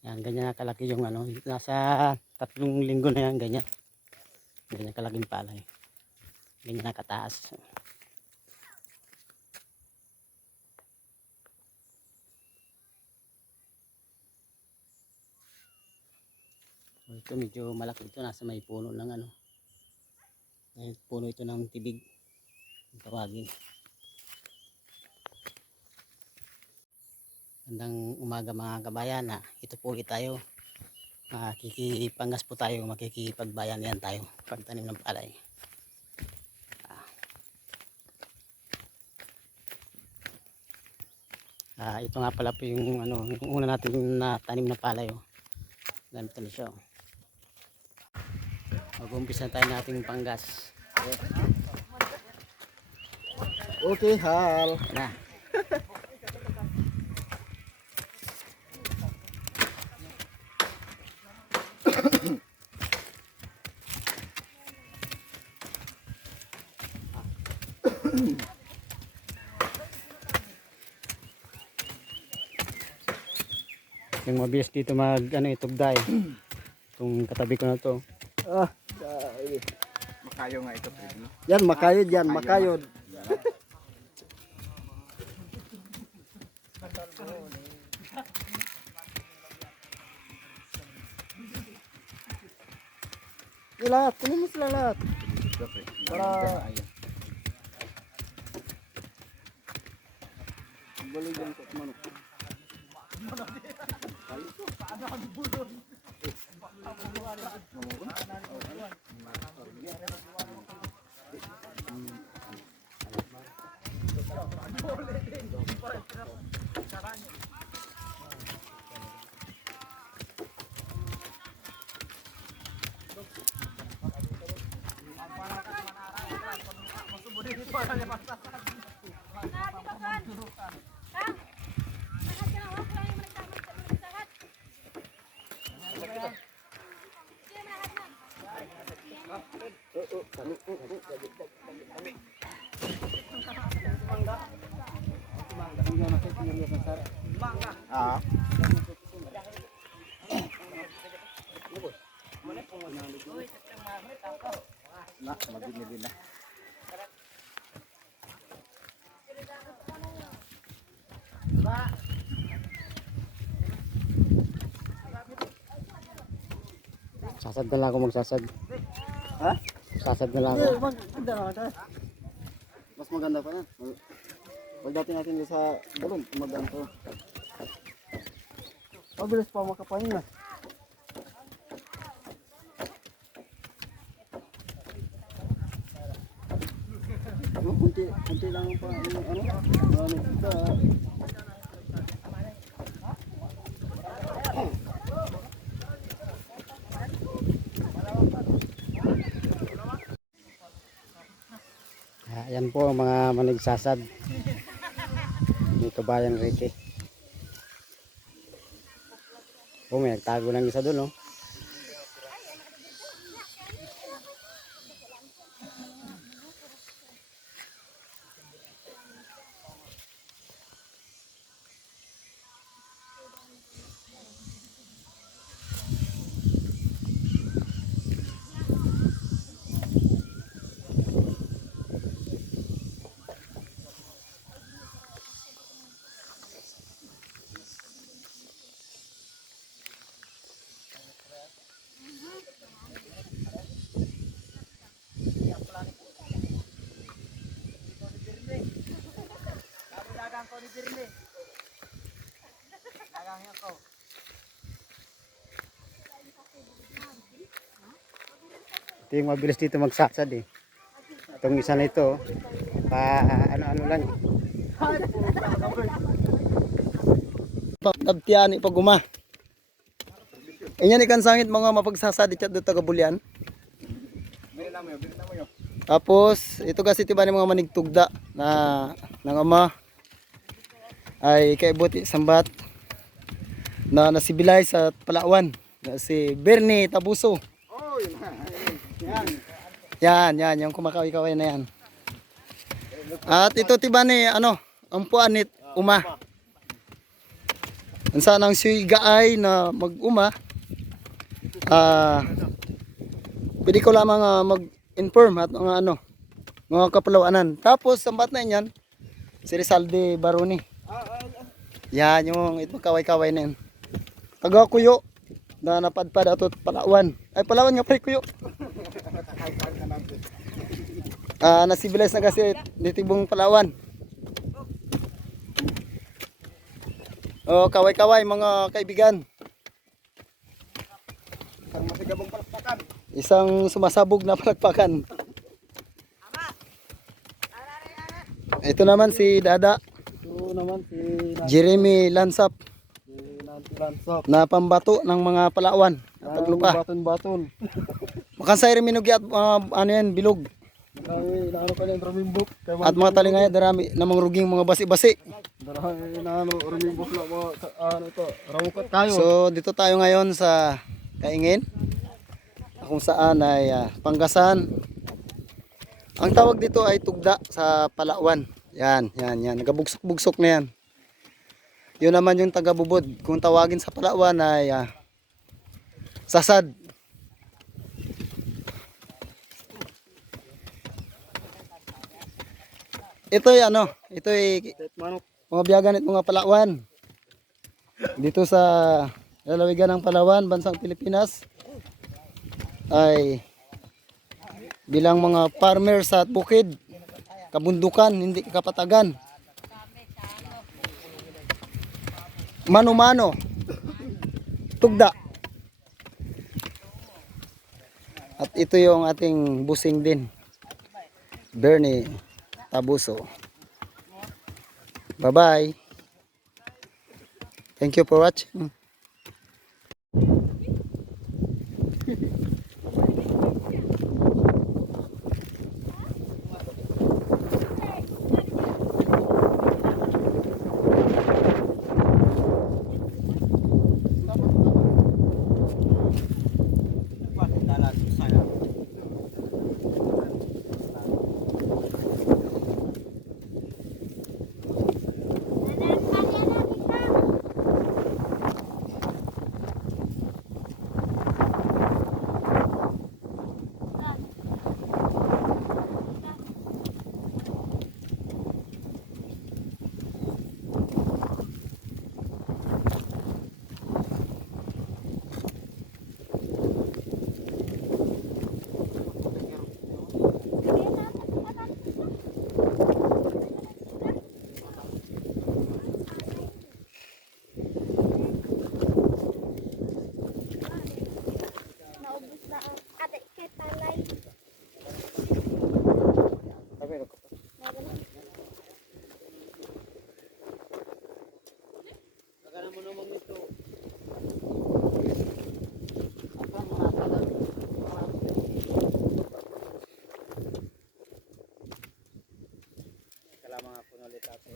Yan, ganyan na kalaki yung ano, nasa 3 linggo na yan, ganyan. Ganyan kalaking palay. Ganyan na kataas. So, ito medyo malaki ito, nasa may puno ng ano. May puno ito ng tibig. Tawagin. Gandang umaga mga kabayan. Ito po ulit tayo. Makikipangas po tayo, makikipagbayan yan tayo pagtanim ng palay. Ito nga pala po yung ano, yung una natin na tanim na palay. Ganito na siya. Mag-umpisa tayo nating panggas. Okay, hal. Na. Yung mabilis dito mag ano itugday. Itong katabi ko na to. Makayo nga ito, Freddy. Yan, makayod yan, makayod. Lahat, kunin mo sila lahat. Para balik yan sa manok. Na, magiging na. Sasad na lang ako magsasad. Ha? Sasad na lang ako. Maganda na ka. Mas maganda pa na. Pagdating natin doon sa balon, maganda. Mabilis pa makapahinga. Kunti lang pa ano ba? Ayan po ang mga managsasad. Dito bayan Ricky. May nagtago ng isa doon, oh. Ito yung mabilis dito magsasad eh. Itong isa na ito, ano lang. Pagtabtian ipaguma. Inyan ikan sangit mga mapagsasadi chat do taga Bulyan. Tapos ito kasi tiba ni mga manigtugda na ng ama ay kaibuti sambat na nasibilay sa Palawan na si Bernie Tabuso. Yan, yung kumakawi-kaway na yan. At ito tiba ni ano, ang puanit uma. Unsa nang gaay na mag-uma, pwede ko lamang mag-inform at mga ano, mga kapalawanan. Tapos sambat na yan, si Rizalde Baroni. Yan yung itong kaway-kaway na yun. Taga Kuyo na napadpad ato Palawan. Ay Palawan nga pre Kuyo. Nasibilize na kasi ditibong Palawan. Oh, kaway-kaway mga kaibigan. Ang masigabong palakpakan. Isang sumasabog na palakpakan. Ito naman si Dada, Ito naman si Jeremy Lansap Nancy Lansop. na pambato ng mga Palawan at Taglupa. Baton-baton. Makansay rin minugi at ano yan, bilog. Naano ka ng ramimbok. At mga talingaya, darami namang ruging mga basi-basi. Naano ramimbok na mga ano ito. Ramukot tayo. So dito tayo ngayon sa Kaingin, kung saan ay Panggasan. Ang tawag dito ay tugda sa Palawan. Yan. Nagabugsok-bugsok na yan. Yun naman yung taga-bubod. Kung tawagin sa Palawan ay sasad. Ito ay ito ay Manok. mga biyagan at mga Palawan. Dito sa lalawigan ng Palawan, bansang Pilipinas, ay bilang mga farmers at bukid, kabundukan, hindi kapatagan. Mano-mano, tugda. At ito yung ating busing din, Bernie Tabuso. Bye-bye. Thank you for watching. Naubos na ang adik kay palay. Kailangan mga puno ulit ate.